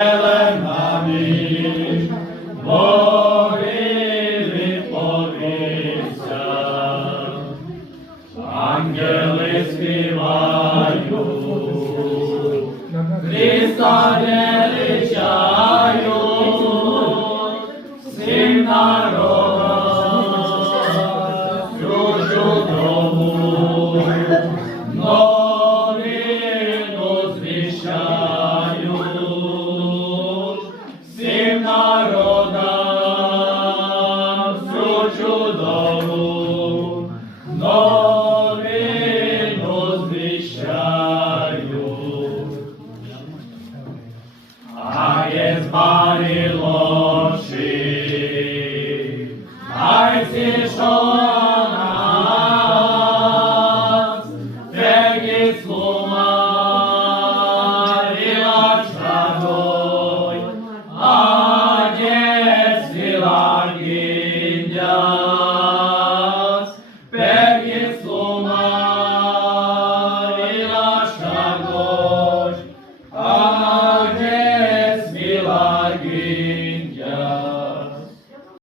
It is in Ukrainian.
Нами Боги відповівся, ангели співають, Христа величають, всім народам всю чудову новину звіщають, всім народам всю чудову новину звіщають. А є збарілоші, ай зійшов нас, теги слумарила чарой, а не сила гіндяс, теги слумарила чарой, а не